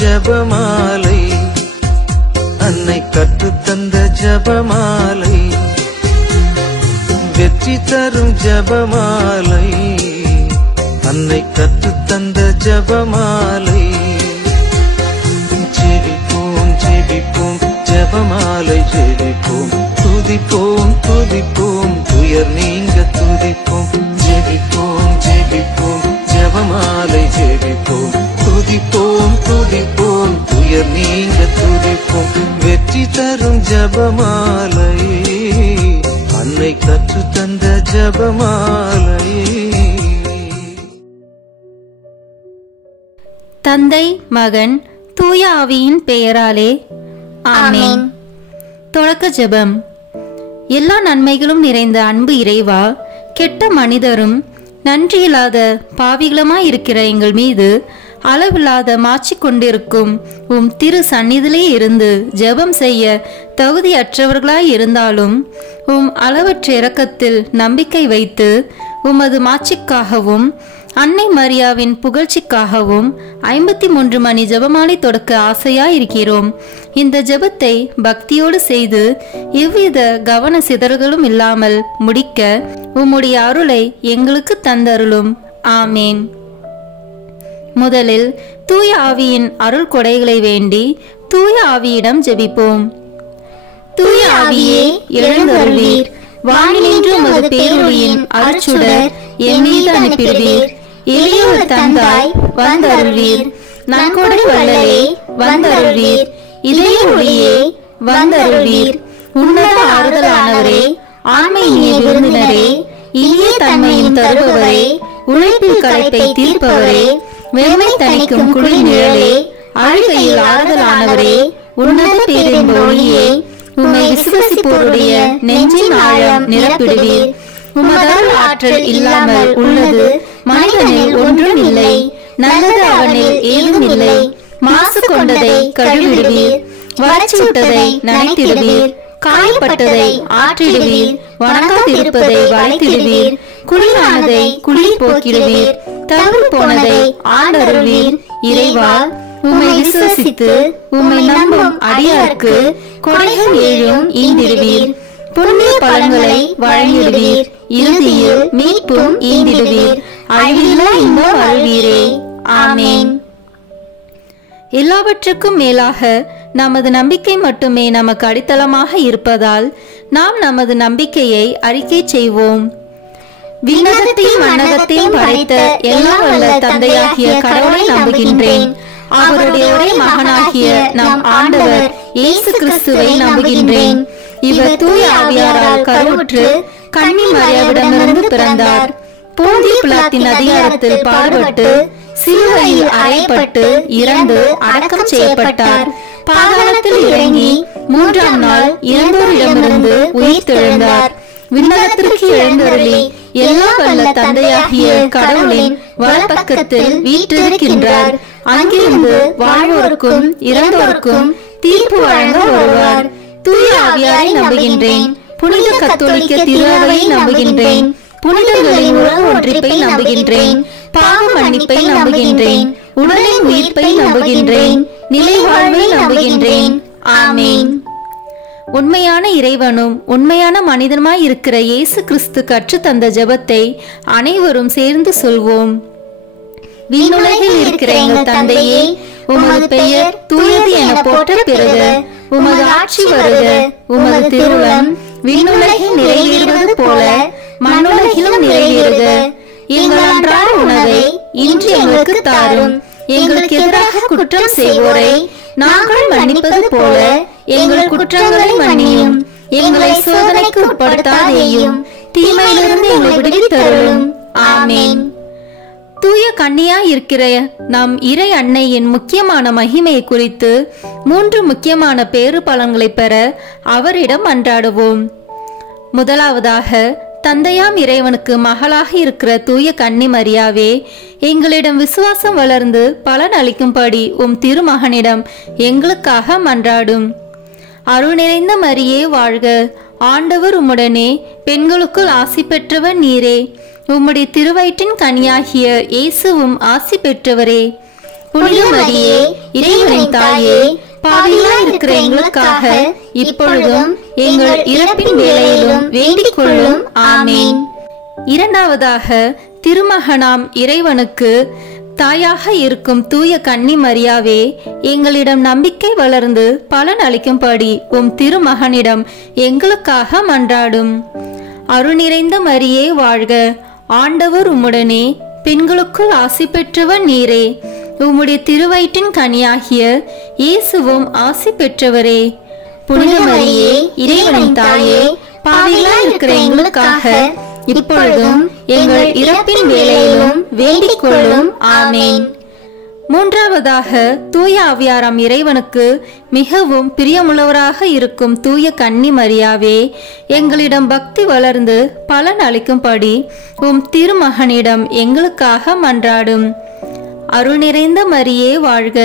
ஜபமாலை, அன்னை கற்றுத்தந்த ஜபமாலை, வெற்றி தரும் ஜபமாலை, அன்னை கற்றுத்தந்த ஜபமாலை. ஜெபிப்போம் ஜெபிப்போம் ஜபமாலை ஜெபிப்போம், துதிப்போம் துதிப்போம் துயர் நீங்க துதிப்போம். ஜெபிப்போம் ஜெபிப்போம் ஜபமாலை ஜெபிப்போம், துதிப்போம் துதிப்போம் துயர் நீங்க துதிப்போம். வெற்றி தரும் ஜபமாலை, அன்னை கற்று தந்த ஜபமாலை. தந்தை மகன் தூய ஆவியின் பெயராலே ஆமென். தொடக்க ஜெபம். எல்லா நன்மைகளும் நிறைந்த அன்பு இறைவா, கெட்ட மனிதரும் நன்றியில்லாத பாவிகளுமாயிருக்கிற எங்கள் மீது அளவில்லாத மாட்சி கொண்டிருக்கும் உம் திரு சந்நிதியிலே இருந்து ஜெபம் செய்ய தகுதியற்றவர்களாய் இருந்தாலும் உம் அளவற்ற இரக்கத்தில் நம்பிக்கை வைத்து உமது மாட்சிக்காகவும் அன்னை மரியாவின் புகழ்ச்சிக்காகவும் 53 மணி ஜெபமாலை தொடக்க ஆசையாயிருக்கிறோம். இந்த ஜெபத்தை பக்தியோடு செய்து எவ்வித கவன சிதறல்களும் இல்லாமல் முடிக்க உம்முடைய அருளை எங்களுக்கு தந்தருளும். ஆமேன். முதலில் தூய ஆவியின் அருள் கொடைகளை வேண்டி தூய ஆவியிடம் ஜெபிப்போம். தூய ஆவியே எழுந்தருளீர், வானினின்று உமது பேரொளியின் அருட்சுடர் என் மீது அனுப்பிடுவீர். எளியோர் தந்தாய் வந்தருள்வீர், நன்கொடை வள்ளலே வந்தருள்வீர், இதய ஒளியே வந்தருள்வீர். உன்னத ஆறுதலானவரே, ஆண்மை இனிய விருந்தினரே, இனிய தன்மையும் தருபவரே, உழைப்பில் களைப்பை தீர்ப்பவரே, வெறுமை தணிக்கும் குளிர் நிழலே, அழுகையில் ஆறுதலானவரே, உன்னத பேரின் ஒளியே, உம்மை விசுவசிப்போருடைய நெஞ்சின் ஆழம் நிரப்பிடுவீர். உமதருள் ஆற்றல் இல்லாமல் உள்ளது மனிதனில் ஒன்றும் இல்லை, நல்லது அவனில் ஏதும் இல்லை. மாசு கொண்டதை கழுவிடுவீர், வறட்சிவிட்டதை நனைத்திடுவீர், காயப்பட்டதை ஆற்றிடுவீர், வணங்காதிருப்பதை வளைத்திடுவீர், குளிரானதை குளிர் போக்கிடுவீர், தவறு போனதை ஆண்டருள்வீர். இறைவா, உம்மை விசுவசித்து உம்மை நம்பும் அடியாருக்கு கொடைகள் ஏழும் ஈந்திடுவீர், புண்ணிய பலன்களை வழங்கிடுவீர், இறுதியில் மீட்பும் ஈந்திடுவீர், அழிவில்லா இன்பம் அருள்வீரே. ஆமேன். எல்லாவற்றுக்கும் மேலாக நமது நம்பிக்கை மட்டுமே நமக்கு அடித்தளமாக இருப்பதால் நாம் நமது நம்பிக்கையை அறிக்கை செய்வோம். விண்ணகத்தையும் மண்ணகத்தையும் படைத்த எல்லாம் வல்ல தந்தையாகிய கடவுளை நம்புகின்றேன். அவருடைய ஒரே மகனாகிய நம் ஆண்டவர் இயேசு கிறிஸ்துவை நம்புகின்றேன். இவர் தூய ஆவியாரால் கருவுற்று கன்னி மரியாவிடமிருந்து பிறந்தார். போந்திய பிலாத்தின் அதிகாரத்தில் பாடுபட்டு சிலுவையில் அறையப்பட்டு இறந்து அடக்கம் செய்யப்பட்டார். பாதாளத்தில் இறங்கி 3ஆம் நாள் இறந்தோரிடமிருந்து உயிர்த்தெழுந்தார். விண்ணகத்திற்கு எழுந்தருளி எல்லா வல்ல தந்தையாகிய கடவுளின் வலப்பக்கத்தில் வீற்றிருக்கின்றார். அங்கிருந்து வாழ்வோருக்கும் இறந்தோருக்கும் தீர்ப்பு வழங்க வருவார். தூய ஆவியாரை நம்புகின்றேன். புனித கத்தோலிக்க திருஅவையை நம்புகின்றேன். புனிதர்களின் உறவு ஒன்றிப்பை நம்புகின்றேன். பாவ மன்னிப்பை நம்புகின்றேன். உடலின் உயிர்ப்பை நம்புகின்றேன். நிலை வாழ்வை நம்புகின்றேன். ஆமேன். உண்மையான இறைவனும் உண்மையான மனிதனுமாய் இருக்கிற இயேசு கிறிஸ்து கற்று தந்த ஜெபத்தை அனைவரும் சேர்ந்து சொல்வோம். விண்ணுலகில் இருக்கிற எங்கள் தந்தையே, உமது பெயர் தூயது என போற்ற பெறுக. உமது ஆட்சி வருக. உமது திருவுளம் விண்ணுலகில் நிறைவேறுவது போல மண்ணுலகிலும் நிறைவேறுக. எங்கள் அன்றாட உணவை இன்று எங்களுக்கு தாரும். எங்களுக்கு எதிராக குற்றம் செய்வோரை நாங்கள் மன்னிப்பது போல எங்கள் குற்றங்களை மன்னியும். எங்களை சோதனைக்கு உட்படுத்தாதேயும், தீமையிலிருந்து எங்களை விடுவித்தருளும். ஆமேன். தூய கன்னியா இருக்கிற நம் இறை அன்னையின் முக்கியமான மகிமையை குறித்து 3 முக்கியமான பேறு பலன்களை பெற அவரிடம் அன்றாடுவோம். முதலாவதாக, தந்தையாம் இறைவனுக்கு மகளாக இருக்கிற தூய கன்னி மரியாவே, எங்களிடம் விசுவாசம் வளர்ந்து பலன் அளிக்கும்படி உம் திருமகனிடம் எங்களுக்காக மன்றாடும். அருள் நிறைந்த மரியே வாழ்க. ஆண்டவர் உம்முடனே, பெண்களுக்குள் ஆசி பெற்றவர் நீரே. உம்முடைய திருவயிற்றின் கனியாகிய இயேசுவும் ஆசி பெற்றவரே. புனித மரியே இறைவனின் தாயே, பாவிகளாய் இருக்கிற எங்களுக்காக இப்பொழுதும் எங்கள் இறப்பின் வேளையிலும் வேண்டிக் கொள்ளும். ஆமேன். இரண்டாவதாக, திருமகனாம் இறைவனுக்கு தாயாக இருக்கும் தூய கன்னி மரியாவே, எங்களிடம் நம்பிக்கை வளர்ந்து பலன் அளிக்கும்படி உம் திருமகனிடம் எங்களுக்காக மன்றாடும். அருள்நிறைந்த மரியே வாழ்க, ஆண்டவர் உம்முடனே, பெண்களுக்குள் ஆசி பெற்றவர் நீரே, உம்முடைய திருவயிற்றின் கனியாகிய இயேசுவும் ஆசி பெற்றவரே. புனித மரியே இறைவனின் தாயே, பாவிகளாய் இருக்கிற எங்களுக்காக இப்பொழுதும் எங்கள் இறப்பின் வேளையிலும் வேண்டிக் கொள்ளும். ஆமேன். மூன்றாவதாக, தூய ஆவியாராம் இறைவனுக்கு மிகவும் பிரியமுள்ளவராக இருக்கும் தூய கன்னி மரியாவே, எங்களிடம் பக்தி வளர்ந்து பலன் அளிக்கும்படி உம் திருமகனிடம் எங்களுக்காக மன்றாடும். அருள் நிறைந்த மரியே வாழ்க,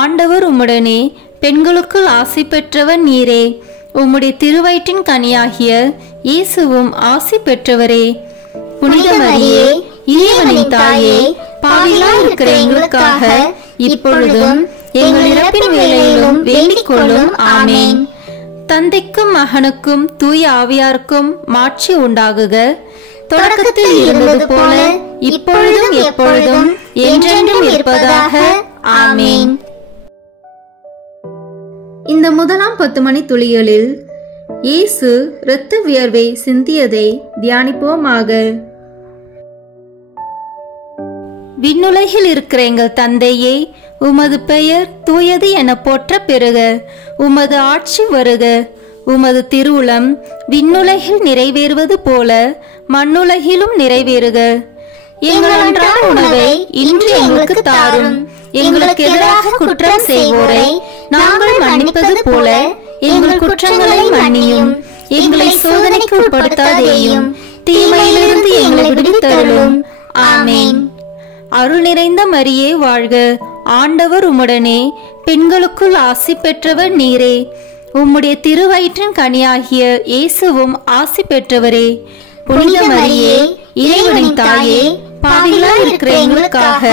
ஆண்டவர் உம்முடனே, பெண்களுக்குள் ஆசி பெற்றவர் நீரே, உம்முடைய திருவயிற்றின் கனியாகிய இயேசுவும் ஆசி பெற்றவரே. புனித மரியே இறைவனின் தாயே, பாவிகளாய் இருக்கிற எங்களுக்காக இப்பொழுதும் எங்கள் இறப்பின் வேளையிலும் வேண்டிக் கொள்ளும். ஆமேன். தந்தைக்கும் மகனுக்கும் தூய ஆவியாருக்கும் மாட்சி உண்டாகுக. தொடக்கத்தில் இருந்தது போல இப்பொழுதும் எப்பொழுதும் என்றென்றும் இருப்பதாக. ஆமேன். இந்த முதலாம் 10 மணி துளிகளில் இயேசு இரத்த வியர்வை சிந்தியதை தியானிப்போமாக. விண்ணுலகில் இருக்கிற எங்கள் தந்தையே, உமது பெயர் தூயது என போற்ற பெறுக. உமது ஆட்சி வருக. உமது திருவுளம் விண்ணுலகில் நிறைவேறுவது போல மண்ணுலகிலும் நிறைவேறுக. எங்கள் அன்றாட உணவை இன்று எங்களுக்கு தாரும். எங்களுக்கு எதிராக குற்றம் செய்வோரை நாங்கள் மன்னிப்பது போல எங்கள் குற்றங்களை மன்னியும். எங்களை சோதனைக்கு உட்படுத்தாதேயும், தீமையிலிருந்து எங்களை விடுவித்தருளும். ஆமேன். அருள் நிறைந்த மரியே வாழ்க, ஆண்டவர் உம்முடனே, பெண்களுக்குள் ஆசி பெற்றவர் நீரே, உம்முடைய திருவயிற்றின் கனியாகிய இயேசுவும் ஆசி பெற்றவரே. புனித மரியே இறைவனின் தாயே, பாவிகளாய் இருக்கிற எங்களுக்காக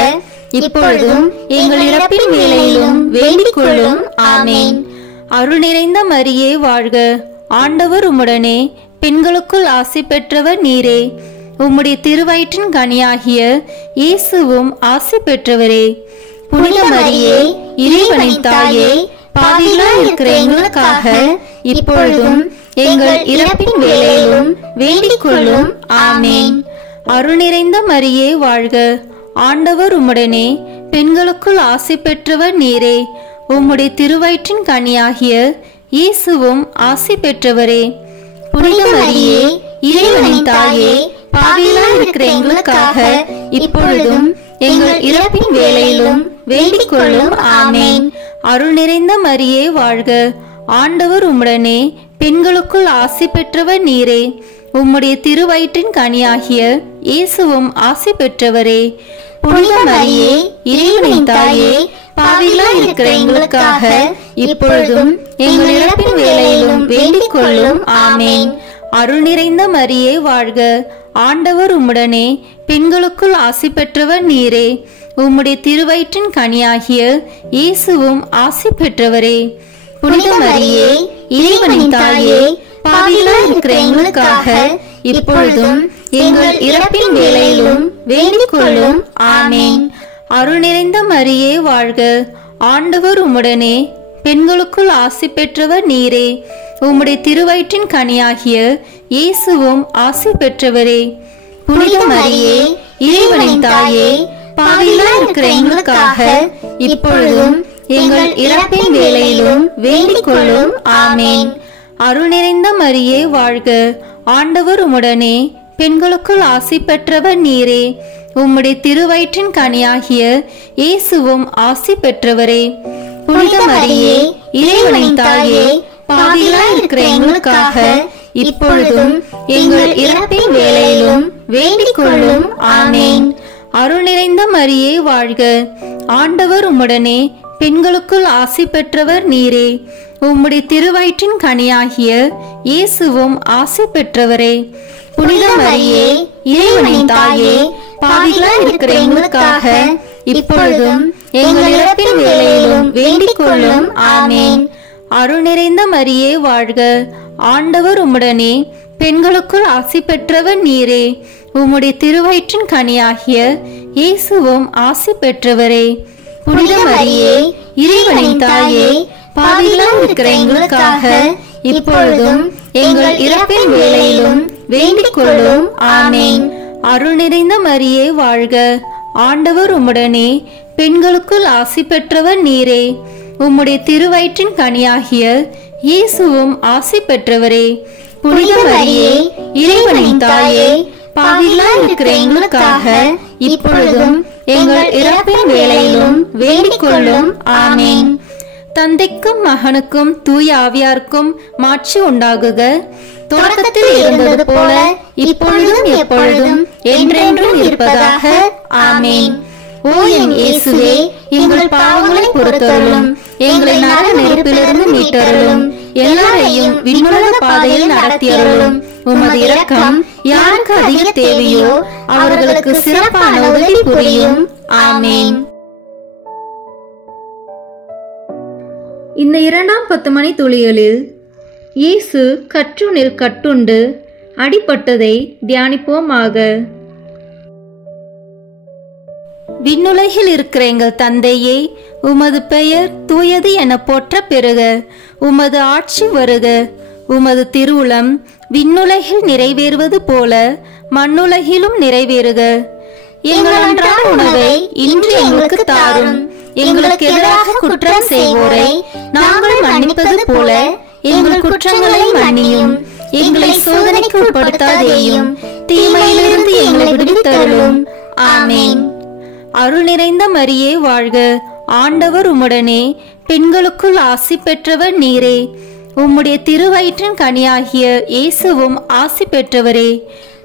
இப்பொழுதும் எங்கள் இறப்பின் வேளையிலும் வேண்டிக் கொள்ளும். ஆமேன். அருள் நிறைந்த மரியே வாழ்க, ஆண்டவர் உம்முடனே, பெண்களுக்குள் ஆசி பெற்றவர் நீரே, உம்முடைய திருவயிற்றின் கனியாகிய இயேசுவும் ஆசி பெற்றவரே. புனித மரியே இறைவனின் தாயே, பாவிகளாய் இருக்கிற எங்களுக்காக இப்பொழுதும் எங்கள் இறப்பின் வேளையிலும் வேண்டிக் கொள்ளும். ஆமேன். அருள் நிறைந்த மரியே வாழ்க, ஆண்டவர் உம்முடனே, பெண்களுக்குள் ஆசி பெற்றவர் நீரே, உம்முடைய திருவயிற்றின் கனியாகிய இயேசுவும் ஆசி பெற்றவரே. புனித மரியே இறைவனின் தாயே, பாவிகளாய் இருக்கிற எங்களுக்காக இப்பொழுதும் எங்கள் இறப்பின் வேளையிலும் வேண்டிக் கொள்ளும். ஆமேன். அருள் நிறைந்த மரியே வாழ்க, ஆண்டவர் உம்முடனே, பெண்களுக்குள் ஆசி பெற்றவர் நீரே, உம்முடைய திருவயிற்றின் கனியாகிய இயேசுவும் ஆசி பெற்றவரே. புனித மரியே இறைவனின் தாயே, பாவிகளாய் இருக்கிற எங்களுக்காக இப்பொழுதும் எங்கள் இறப்பின் வேளையிலும் வேண்டிக் கொள்ளும். ஆமேன். அருள் நிறைந்த மரியே வாழ்க, ஆண்டவர் உம்முடனே, பெண்களுக்குள் ஆசி பெற்றவர் நீரே, உம்முடைய திருவயிற்றின் கனியாகிய இயேசுவும் ஆசி பெற்றவரே. புனித மரியே இறைவனின் தாயே, பாவிகளாய் இருக்கிற எங்களுக்காக இப்பொழுதும் எங்கள் இறப்பின் வேளையிலும் வேண்டிக் கொள்ளும். ஆமேன். அருள் நிறைந்த மரியே வாழ்க, ஆண்டவர் உம்முடனே, பெண்களுக்குள் ஆசி பெற்றவர் நீரே, உம்முடைய திருவயிற்றின் கனியாகிய இயேசுவும் ஆசி பெற்றவரே. புனித மரியே இறைவனின் தாயே, பாவிகளாய் இருக்கிற எங்களுக்காக இப்பொழுதும் எங்கள் இறப்பின் வேளையிலும் வேண்டிக் கொள்ளும். ஆமேன். அருள் நிறைந்த மரியே வாழ்க, ஆண்டவர் உம்முடனே, பெண்களுக்குள் ஆசி பெற்றவர் நீரே, உம்முடைய திருவயிற்றின் கனியாகிய இயேசுவும் ஆசி பெற்றவரே. புனித மரியே இறைவனின் தாயே, பாவிகளாய் இருக்கிற எங்களுக்காக இப்பொழுதும் எங்கள் இறப்பின் வேளையிலும் வேண்டிக் கொள்ளும். ஆமேன். அருள் நிறைந்த மரியே வாழ்க, ஆண்டவர் உம்முடனே, பெண்களுக்குள் ஆசி பெற்றவர் நீரே, உம்முடைய திருவயிற்றின் கனியாகிய இயேசுவும் ஆசி பெற்றவரே. புனித மரியே இறைவனின் தாயே, பாவிகளாய் இருக்கிற எங்களுக்காக இப்பொழுதும் எங்கள் இறப்பின் வேளையிலும் வேண்டிக் கொள்ளும். ஆமேன். அருள் நிறைந்த மரியே வாழ்க, ஆண்டவர் உம்முடனே, பெண்களுக்குள் ஆசி பெற்றவர் நீரே. உம்முடைய திருவயிற்றின் கனியாகிய இயேசுவும் ஆசி பெற்றவரே. புனித மரியே, இறைவனின் தாயே, பாவிகளாய் இருக்கிற எங்களுக்காக இப்பொழுதும் எங்கள் இறப்பின் வேளையிலும் வேண்டிக் கொள்ளும். ஆமேன். அருள் நிறைந்த மரியே வாழ்க, ஆண்டவர் உம்முடனே, பெண்களுக்குள் ஆசி பெற்றவர் நீரே. உம்முடைய திருவயிற்றின் கனியாகிய இயேசுவும் ஆசி பெற்றவரே. புனித மரியே, இறைவனின் தாயே, பாவிகளாய் இருக்கிற எங்களுக்காக இப்பொழுதும் எங்கள் இறப்பின் வேளையிலும் வேண்டிக் கொள்ளும். ஆமேன். தந்தைக்கும் மகனுக்கும் தூய ஆவியாருக்கும் மாட்சி உண்டாகுக. தொடக்கத்தில் இருந்தது போல இப்பொழுதும் எப்பொழுதும் என்றென்றும் இருப்பதாக. ஆமேன். ஓ என் இயேசுவே, எங்கள் பாவங்களை பொறுத்தருளும், எங்களை நரக நெருப்பிலிருந்து மீட்டருளும், எல்லாரையும் விண்ணுலக பாதையில் நடத்தியருளும். உமது இரக்கம் யாருக்கு அதிக தேவையோ அவர்களுக்கு சிறப்பான உதவி புரியும். ஆமேன். இந்த இரண்டாம் 10 மணி துளிகளில் இயேசு கற்றுணில் கட்டுண்டு அடிபட்டதை தியானிப்போமாக. விண்ணுலகில் இருக்கிற எங்கள் தந்தையே, உமது பெயர் தூயது என போற்ற பெறுக. உமது ஆட்சி வருக. உமது திருவுளம் விண்ணுலகில் நிறைவேறுவது போல மண்ணுலகிலும் நிறைவேறுக. எங்கள் அன்றாட உணவை இன்று எங்களுக்கு தாரும். எங்களுக்கு எதிராக குற்றம் செய்வோரை நாங்கள் மன்னிப்பது போல எங்கள் குற்றங்களை மன்னியும். எங்களை சோதனைக்கு உட்படுத்தாதேயும், தீமையிலிருந்து எங்களை விடுவித்தருளும். ஆமேன். அருள் நிறைந்த மரியே வாழ்க, ஆண்டவர் உம்முடனே, பெண்களுக்குள் ஆசி பெற்றவர் நீரே. உம்முடைய திருவயிற்றின் கனியாகிய இயேசுவும் ஆசி பெற்றவரே.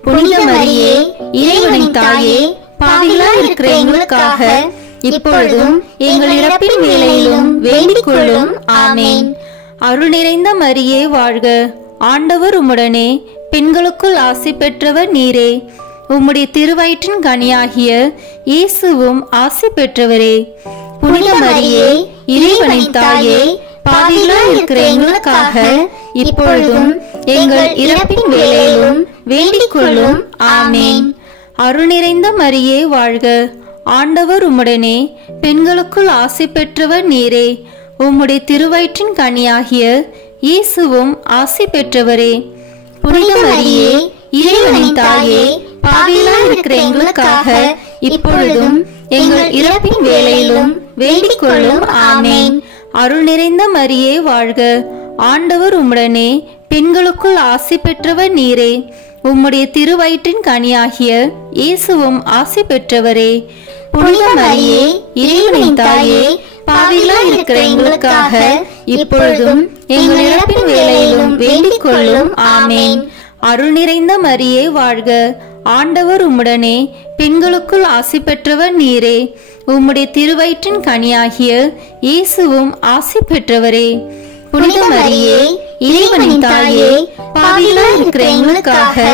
புனித மரியே, இறைவனின் தாயே, பாவிகளாய் இருக்கிற எங்களுக்காக இப்பொழுதும் எங்கள் இறப்பின் வேளையிலும் வேண்டிக் கொள்ளும். ஆமேன். அருள் நிறைந்த மரியே வாழ்க, ஆண்டவர் உம்முடனே, பெண்களுக்குள் ஆசி பெற்றவர் நீரே. உம்முடைய திருவயிற்றின் கனியாகிய இயேசுவும் ஆசி பெற்றவரே. புனித மரியே, இறைவனின் தாயே, பாவிகளாய் இருக்கிற எங்களுக்காக இப்பொழுதும் எங்கள் இறப்பின் வேளையிலும் வேண்டிக் கொள்ளும். ஆமேன். அருள் நிறைந்த மரியே வாழ்க, ஆண்டவர் உம்முடனே, பெண்களுக்குள் ஆசி பெற்றவர் நீரே. உம்முடைய திருவயிற்றின் கனியாகிய இயேசுவும் ஆசி பெற்றவரே. புனித மரியே, இறைவனின் தாயே, பாவிகளாய் இருக்கிற எங்களுக்காக இப்பொழுதும் எங்கள் இறப்பின் வேளையிலும் வேண்டிக் கொள்ளும். ஆமேன். அருள் நிறைந்த மரியே வாழ்க, ஆண்டவர் உம்முடனே, பெண்களுக்குள் ஆசி பெற்றவர் நீரே. உம்முடைய திருவயிற்றின் கனியாகிய இயேசுவும் ஆசி பெற்றவரே. புனித மரியே, இறைவனின் தாயே, பாவிகளாய் இருக்கிற எங்களுக்காக இப்பொழுதும் எங்கள் இறப்பின் வேளையிலும் வேண்டிக் கொள்ளும். ஆமேன். அருள் நிறைந்த மரியே வாழ்க, ஆண்டவர் உம்முடனே, பெண்களுக்குள் ஆசி பெற்றவர் நீரே. உம்முடைய திருவயிற்றின் கனியாகிய இயேசுவும் ஆசி பெற்றவரே. புனித மரியே, இறைவனின் தாயே, பாவிகளாய் இருக்கிற எங்களுக்காக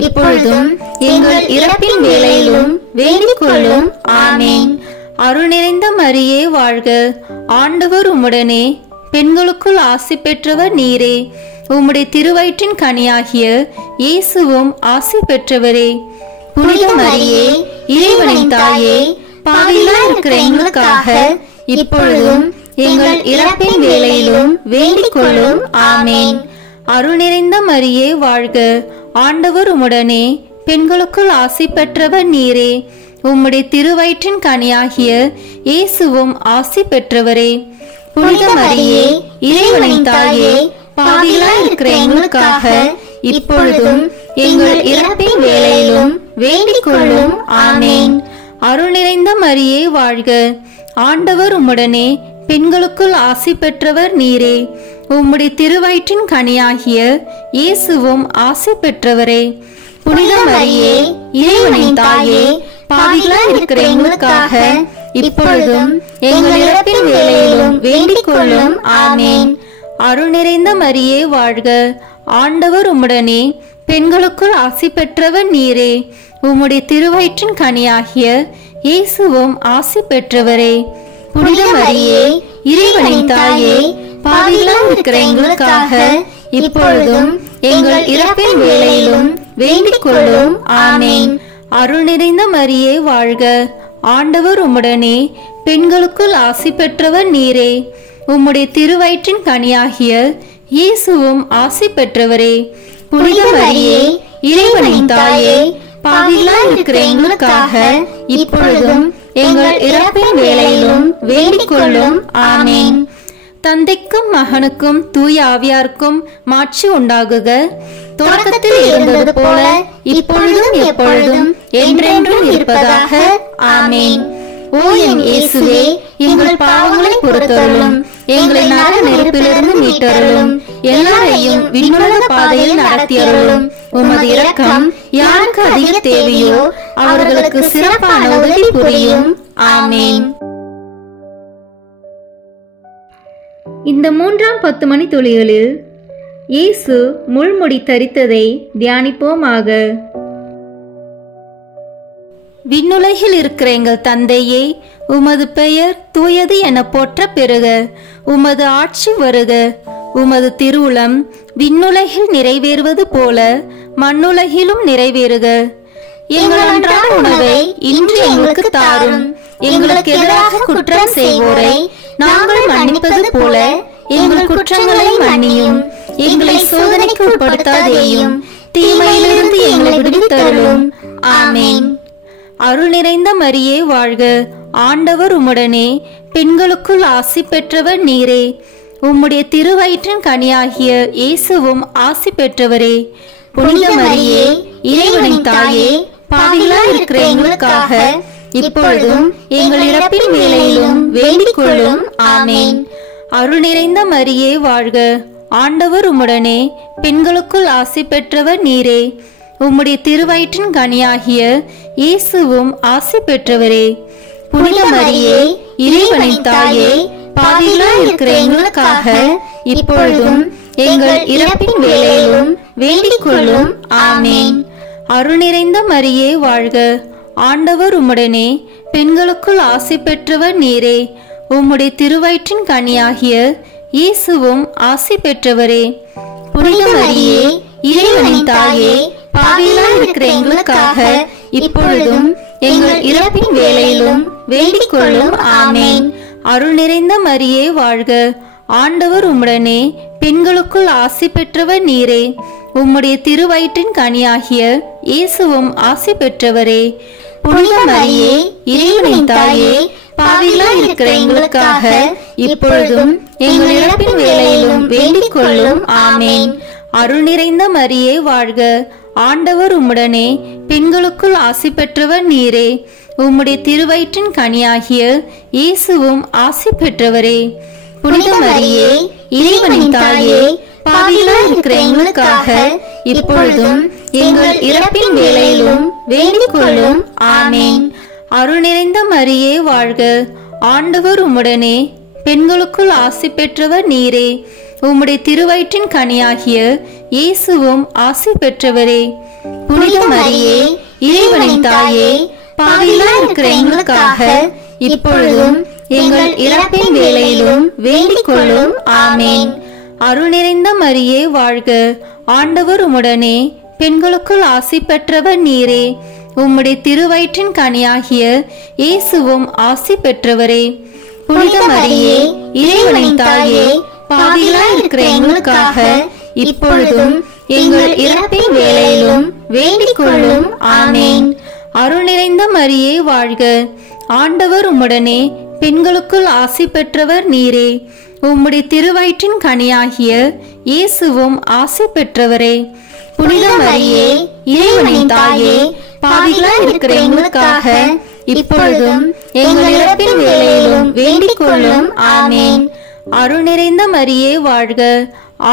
இப்பொழுதும் எங்கள் இறப்பின் வேளையிலும் வேண்டிக் கொள்ளும். ஆமேன். அருள் நிறைந்த மரியே வாழ்க, ஆண்டவர் உம்முடனே, பெண்களுக்குள் ஆசி பெற்றவர் நீரே. உம்முடைய திருவயிற்றின் கனியாகிய இயேசுவும் ஆசி பெற்றவரே. புனித மரியே, இறைவனின் தாயே, பாவிகளாய் இருக்கிற எங்களுக்காக இப்பொழுதும் எங்கள் இறப்பின் வேளையிலும் வேண்டிக் கொள்ளும். ஆமேன். அருள் நிறைந்த மரியே வாழ்க, ஆண்டவர் உம்முடனே, பெண்களுக்குள் ஆசி பெற்றவர் நீரே. உம்முடைய திருவயிற்றின் கனியாகிய இயேசுவும் ஆசி பெற்றவரே. புனித மரியே, இறைவனின் தாயே, பாவிகளாய் இருக்கிற எங்களுக்காக இப்பொழுதும் எங்கள் இறப்பின் வேளையிலும் வேண்டிக் கொள்ளும். ஆமேன். அருள் நிறைந்த மரியே வாழ்க, ஆண்டவர் உம்முடனே, பெண்களுக்குள் ஆசி பெற்றவர் நீரே. உம்முடைய திருவயிற்றின் கனியாகிய இயேசுவும் ஆசி பெற்றவரே. புனித மரியே, இறைவனின் தாயே, பாவிகளாய் இருக்கிற எங்களுக்காக இப்பொழுதும் எங்கள் இறப்பின் வேளையிலும் வேண்டிக் கொள்ளும். ஆமேன். அருள் நிறைந்த மரியே வாழ்க, ஆண்டவர் உம்முடனே, பெண்களுக்குள் ஆசி பெற்றவர் நீரே. உம்முடைய திருவயிற்றின் கனியாகிய இயேசுவும் ஆசி பெற்றவரே. புனித மரியே இறைவனின் தாயே, பாவிகளாய் இருக்கிற எங்களுக்காக இப்பொழுதும் எங்கள் இறப்பின் வேளையிலும் வேண்டிக் கொள்ளும். ஆமேன். அருள் நிறைந்த மரியே வாழ்க, ஆண்டவர் உம்முடனே, பெண்களுக்குள் ஆசி பெற்றவர் நீரே. உம்முடைய திருவயிற்றின் கனியாகிய இயேசுவும் ஆசி பெற்றவரே. புனித மரியே இறைவனின் தாயே, பாவிகளாய் இருக்கிற எங்களுக்காக இப்பொழுதும் எங்கள் இறப்பின் வேளையிலும் வேண்டிக் கொள்ளும். ஆமேன். தந்தைக்கும் மகனுக்கும் தூய ஆவியாருக்கும் மாட்சி உண்டாகுக. தொடக்கத்தில் இருந்தது போல இப்பொழுதும் எப்பொழுதும் என்றென்றும் இருப்பதாக. ஆமேன். ஓ என் இயேசுவே, எங்கள் பாவங்களை பொறுத்தருளும், எங்களை நரக நெருப்பிலிருந்து மீட்டருளும், எல்லாரையும் விண்ணுலக பாதையில் நடத்தியருளும். உமது இரக்கம் யாருக்கு அதிக தேவையோ அவர்களுக்கு சிறப்பான உதவி புரியும். ஆமேன். இந்த 3ஆம் 10 மணி துளிகளில் இயேசு முள்முடி தரித்ததை தியானிப்போமாக. விண்ணுலகில் இருக்கிற எங்கள் தந்தையே, உமது பெயர் தூயது என போற்ற பெறுக. உமது ஆட்சி வருக. உமது திருவுளம் விண்ணுலகில் நிறைவேறுவது போல மண்ணுலகிலும் நிறைவேறுக. எங்கள் அன்றாட உணவை இன்று எங்களுக்கு தாரும். எங்களுக்கு எதிராக குற்றம் செய்வோரை நாங்கள் மன்னிப்பது போல எங்கள் குற்றங்களை மன்னியும். எங்களை சோதனைக்கு உட்படுத்தாதேயும், தீமையிலிருந்து எங்களை விடுவித்தருளும். ஆமேன். அருள் நிறைந்த மரியே வாழ்க, ஆண்டவர் உம்முடனே, பெண்களுக்குள் ஆசி பெற்றவர் நீரே. உம்முடைய திருவயிற்றின் கனியாகிய இயேசுவும் ஆசி பெற்றவரே. புனித மரியே இறைவனின் தாயே, பாவிகளாய் இருக்கிற எங்களுக்காக இப்பொழுதும் எங்கள் இறப்பின் வேளையிலும் வேண்டிக் கொள்ளும். ஆமேன். அருள் நிறைந்த மரியே வாழ்க, ஆண்டவர் உம்முடனே, பெண்களுக்குள் ஆசி பெற்றவர் நீரே. உம்முடைய திருவயிற்றின் கனியாகிய இயேசுவும் ஆசி பெற்றவரே. புனித மரியே இறைவனின் தாயே, பாவிகளாய் இருக்கிற எங்களுக்காக இப்பொழுதும் எங்கள் இறப்பின் வேளையிலும் வேண்டிக் கொள்ளும். ஆமேன். அருள் நிறைந்த மரியே வாழ்க, ஆண்டவர் உம்முடனே, பெண்களுக்குள் ஆசி பெற்றவர் நீரே. உம்முடைய திருவயிற்றின் கனியாகிய இயேசுவும் ஆசி பெற்றவரே. புனித மரியே இறைவனின் தாயே, பாவிகளாய் இருக்கிற எங்களுக்காக இப்பொழுதும் எங்கள் இறப்பின் வேளையிலும் வேண்டிக் கொள்ளும். ஆமேன். அருள் நிறைந்த மரியே வாழ்க, ஆண்டவர் உம்முடனே, பெண்களுக்குள் ஆசி பெற்றவர் நீரே. உம்முடைய திருவயிற்றின் கனியாகிய இயேசுவும் ஆசி பெற்றவரே. புனித மரியே இறைவனின் தாயே, பாவிகளாய் இருக்கிற எங்களுக்காக இப்பொழுதும் எங்கள் இறப்பின் வேளையிலும் வேண்டிக் கொள்ளும். ஆமேன். அருள் நிறைந்த மரியே வாழ்க, ஆண்டவர் உம்முடனே, பெண்களுக்குள் ஆசி பெற்றவர் நீரே. உம்முடைய திருவயிற்றின் கனியாகிய இயேசுவும் ஆசி பெற்றவரே. புனித மரியே இறைவனின் தாயே, பாவிகளாய் இருக்கிற எங்களுக்காக இப்பொழுதும் எங்கள் இறப்பின் வேளையிலும் வேண்டிக் கொள்ளும். ஆமேன். அருள் நிறைந்த மரியே வாழ்க, ஆண்டவர் உம்முடனே, பெண்களுக்குள் ஆசி பெற்றவர் நீரே. உம்முடைய திருவயிற்றின் கனியாகிய இயேசுவும் ஆசி பெற்றவரே. புனித மரியே இறைவனின் தாயே, பாவிகளாய் இருக்கிற எங்களுக்காக இப்பொழுதும் எங்கள் இறப்பின் வேளையிலும் வேண்டிக் கொள்ளும். ஆமேன். அருள் நிறைந்த மரியே வாழ்க, ஆண்டவர் உம்முடனே, பெண்களுக்குள் ஆசி பெற்றவர் நீரே. உம்முடைய திருவயிற்றின் கனியாகிய இயேசுவும் ஆசி பெற்றவரே. புனித மரியே இறைவனின் தாயே, பாவிகளாய் இருக்கிற எங்களுக்காக இப்பொழுதும் எங்கள் இறப்பின் வேளையிலும் வேண்டிக் கொள்ளும். ஆமேன். அருள் நிறைந்த மரியே வாழ்க, ஆண்டவர் உம்முடனே, பெண்களுக்குள் ஆசி பெற்றவர் நீரே. உம்முடைய திருவயிற்றின் கனியாகிய இயேசுவும் ஆசி பெற்றவரே. புனித மரியே இறைவனின் தாயே, பாவிகளாய் இருக்கிற எங்களுக்காக இப்பொழுதும் எங்கள் இறப்பின் வேளையிலும் வேண்டிக் கொள்ளும். ஆமேன். அருள் நிறைந்த மரியே வாழ்க,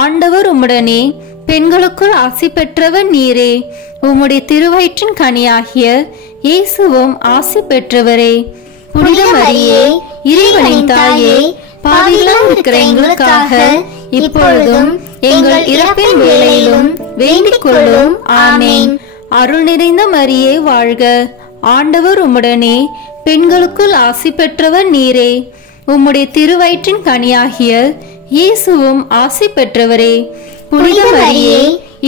ஆண்டவர் உம்முடனே, பெண்களுக்குள் ஆசி பெற்றவர் நீரே. உம்முடைய திருவயிற்றின் கனியாகிய இயேசுவும் ஆசி பெற்றவரே. புனித மரியே இறைவனின் தாயே, பாவிகளாய் இருக்கிற எங்களுக்காக இப்பொழுதும் எங்கள் இறப்பின் வேளையிலும் வேண்டிக் கொள்ளும். ஆமேன். அருள் நிறைந்த மரியே வாழ்க, ஆண்டவர் உம்முடனே, பெண்களுக்குள் ஆசி பெற்றவர் நீரே. உம்முடைய திருவயிற்றின் கனியாகிய இயேசுவும் ஆசி பெற்றவரே. புனித மரியே,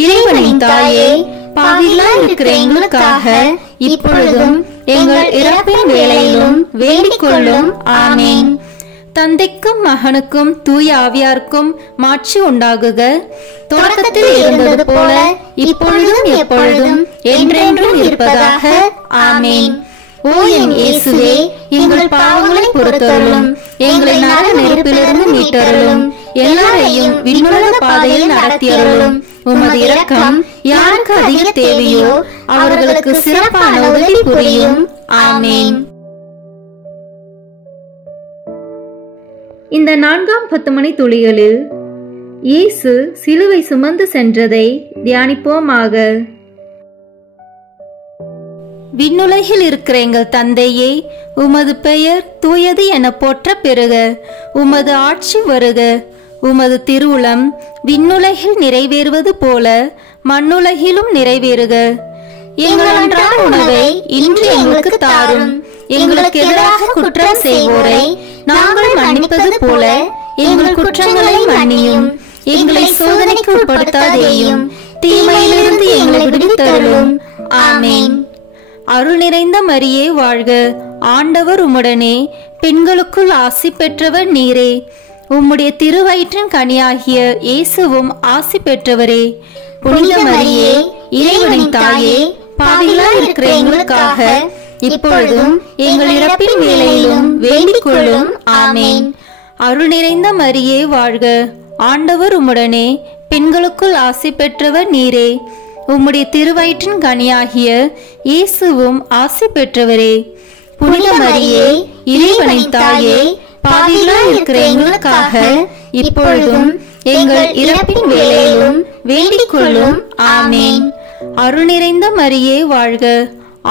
இறைவனின் தாயே, பாவிகளாய் இருக்கிற எங்களுக்காக இப்பொழுதும் எங்கள் இறப்பின் வேளையிலும் வேண்டிக் கொள்ளும். ஆமேன். தந்தைக்கும் மகனுக்கும் தூய ஆவியாருக்கும் மாட்சி உண்டாகுக. தொடக்கத்தில் இருந்தது போல இப்பொழுதும் எப்பொழுதும் என்றென்றும் இருப்பதாக. ஆமேன். ஓ என் இயேசுவே, எங்கள் பாவங்களை பொறுத்தருளும், எங்களை நரக நெருப்பிலிருந்து மீட்டருளும், எல்லாரையும் விண்ணுலக பாதையில் நடத்தியருளும். உமது இரக்கம் யாருக்கு அதிக தேவையோ அவர்களுக்கு சிறப்பான உதவி புரியும். ஆமேன். இந்த 4ஆம் 10 மணி துளிகளில் இயேசு சிலுவை சுமந்து சென்றதை தியானிப்போமாக. விண்ணுலகில் இருக்கிற எங்கள் தந்தையே, உமது பெயர் தூயது என போற்ற பெறுக. உமது ஆட்சி வருக. உமது திருவுளம் விண்ணுலகில் நிறைவேறுவது போல மண்ணுலகிலும் நிறைவேறுக. எங்கள் அன்றாட உணவை இன்று எங்களுக்கு தாரும். எங்களுக்கு எதிராக குற்றம் செய்வோரை நாங்கள் மன்னிப்பது போல எங்கள் குற்றங்களை மன்னியும். எங்களை சோதனைக்கு உட்படுத்தாதேயும், தீமையிலிருந்து எங்களை விடுவித்தருளும். ஆமேன். அருள் நிறைந்த மரியே வாழ்க. ஆண்டவர் உம்முடனே, பெண்களுக்குள் ஆசி பெற்றவர் நீரே. உம்முடைய திருவயிற்றின் கனியாகிய இயேசுவும் ஆசி பெற்றவரே. புனித மரியே, இறைவனின் தாயே, பாவிகளாய் இருக்கிற எங்களுக்காக இப்பொழுதும் எங்கள் இறப்பின் வேளையிலும் வேண்டிக் கொள்ளும். ஆமேன். அருள் நிறைந்த மரியே வாழ்க. ஆண்டவர் உம்முடனே, பெண்களுக்குள் ஆசி பெற்றவர் நீரே. உம்முடைய திருவயிற்றின் கனியாகிய இயேசுவும் ஆசி பெற்றவரே. புனித மரியே, இறைவனின் தாயே, பாவிகளாய் இருக்கிற எங்களுக்காக இப்பொழுதும் எங்கள் இறப்பின் வேளையிலும் வேண்டிக் கொள்ளும். ஆமேன். அருள் நிறைந்த மரியே வாழ்க.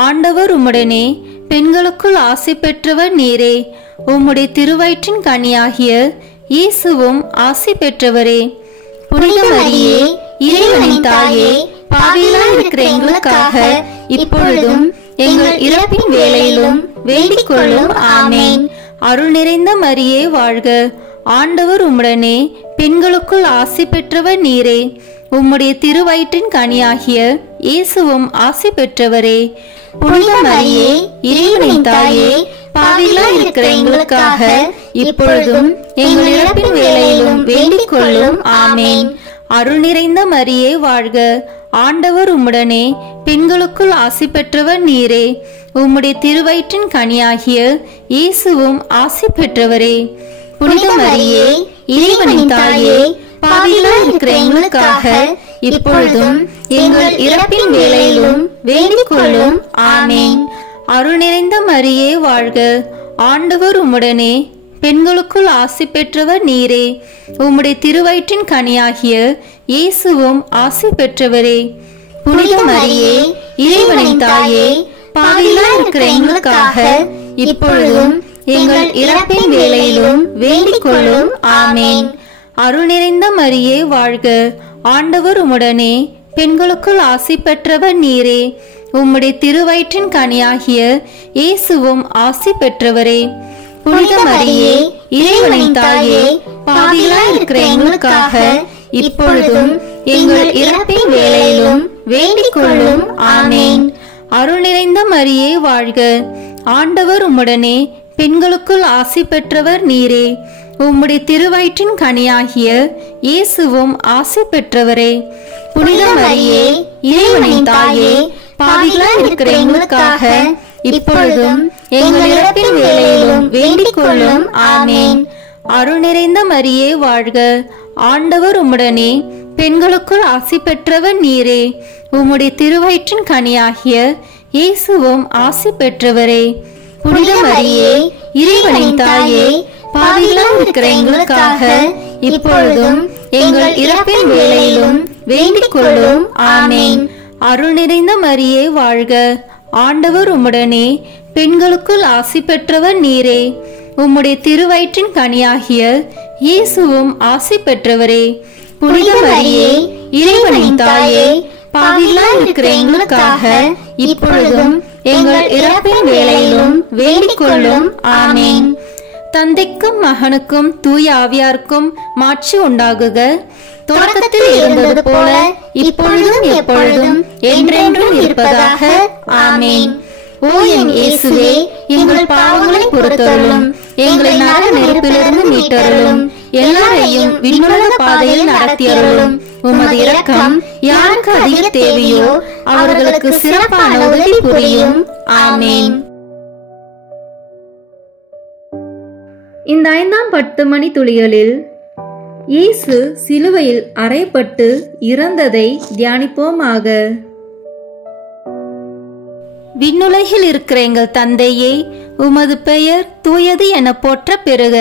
ஆண்டவர் உம்முடனே, பெண்களுக்குள் ஆசி பெற்றவர் நீரே. உம்முடைய திருவயிற்றின் கனியாகிய இயேசுவும் ஆசி பெற்றவரே. புனித மரியே, இறைவனின் தாயே, பாவிகளாய் இருக்கிற எங்களுக்காக இப்பொழுதும் எங்கள் இறப்பின் வேளையிலும் வேண்டிக் கொள்ளும். ஆமேன். அருள் நிறைந்த மரியே வாழ்க. ஆண்டவர் உம்முடனே, பெண்களுக்குள் ஆசி பெற்றவர் நீரே. உம்முடைய திருவயிற்றின் கனியாகிய இயேசுவும் ஆசி பெற்றவரே. புனித மரியே, இறைவனின் தாயே, பாவிகளாய் இருக்கிற எங்களுக்காக இப்பொழுதும் எங்கள் இறப்பின் வேளையிலும் வேண்டிக் கொள்ளும். ஆமேன். அருள் நிறைந்த மரியே வாழ்க. ஆண்டவர் உம்முடனே, பெண்களுக்குள் ஆசி பெற்றவர் நீரே. உம்முடைய திருவயிற்றின் கனியாகிய இயேசுவும் ஆசி பெற்றவரே. புனித மரியே, இறைவனின் தாயே, பாவிகளாய் இருக்கிற எங்களுக்காக இப்பொழுதும் எங்கள் இறப்பின் வேளையிலும் வேண்டிக் கொள்ளும். ஆமேன். அருள் நிறைந்த மரியே வாழ்க. ஆண்டவர் உம்முடனே, பெண்களுக்குள் ஆசி பெற்றவர் நீரே. உம்முடைய திருவயிற்றின் கனியாகிய இயேசுவும் ஆசி பெற்றவரே. புனித மரியே, இறைவனின் தாயே, பாவிகளாய் இருக்கிற எங்களுக்காக இப்பொழுதும் எங்கள் இறப்பின் வேளையிலும் வேண்டிக் கொள்ளும். ஆமேன். அருள் நிறைந்த மரியே வாழ்க. ஆண்டவர் உம்முடனே, பெண்களுக்குள் ஆசி பெற்றவர் நீரே. உம்முடைய திருவயிற்றின் கனியாகிய இயேசுவும் ஆசி பெற்றவரே. புனித மரியே, இறைவனின் தாயே, பாவிகளாய் இருக்கிற எங்களுக்காக இப்பொழுதும் எங்கள் இறப்பின் வேளையிலும் வேண்டிக் கொள்ளும். ஆமேன். அருள் நிறைந்த மரியே வாழ்க. ஆண்டவர் உம்முடனே, பெண்களுக்குள் ஆசி பெற்றவர் நீரே. உம்முடைய திருவயிற்றின் கனியாகிய இயேசுவும் ஆசி பெற்றவரே. புனித மரியே, இறைவனின் தாயே, பாவிகளாய் இருக்கிற எங்களுக்காக இப்பொழுதும் எங்கள் இறப்பின் வேளையிலும் வேண்டிக் கொள்ளும். ஆமேன். அருள் நிறைந்த மரியே வாழ்க. ஆண்டவர் உம்முடனே, பெண்களுக்குள் ஆசி பெற்றவர் நீரே. உம்முடைய திருவயிற்றின் கனியாகிய இயேசுவும் ஆசி பெற்றவரே. புனித மரியே, இறைவனின் தாயே, பாவிகளாய் இருக்கிற எங்களுக்காக இப்பொழுதும் எங்கள் இறப்பின் வேளையிலும் வேண்டிக் கொள்ளும். ஆமேன். அருள் நிறைந்த மரியே வாழ்க. ஆண்டவர் உம்முடனே, பெண்களுக்குள் ஆசி பெற்றவர் நீரே. உம்முடைய திருவயிற்றின் கனியாகிய இயேசுவும் ஆசி பெற்றவரே. புனித மரியே, இறைவனின் தாயே, பாவிகளாய் இருக்கிற எங்களுக்காக இப்பொழுதும் எங்கள் இறப்பின் வேளையிலும் வேண்டிக் கொள்ளும். ஆமேன். தந்தைக்கும் மகனுக்கும் தூய ஆவியாருக்கும் மாட்சி உண்டாகுக. தொடக்கத்தில் இருந்தது போல இப்பொழுதும் எப்பொழுதும் என்றென்றும் இருப்பதாக. ஆமேன். ஓ என் இயேசுவே, எங்கள் பாவங்களை பொறுத்தருளும், எங்களை நரக நெருப்பிலிருந்து மீட்டருளும், எல்லாரையும் விண்ணுலக பாதையில் நடத்தியருளும். உமது இரக்கம் யாருக்கு அதிக தேவையோ அவர்களுக்கு சிறப்பான உதவி புரியும். ஆமேன். இந்த 5ஆம் 10 மணி துளிகளில் இயேசு சிலுவையில் அறையப்பட்டு இறந்ததை தியானிப்போமாக. விண்ணுலகில் இருக்கிற எங்கள் தந்தையே, உமது பெயர் தூயது என போற்ற பெறுக.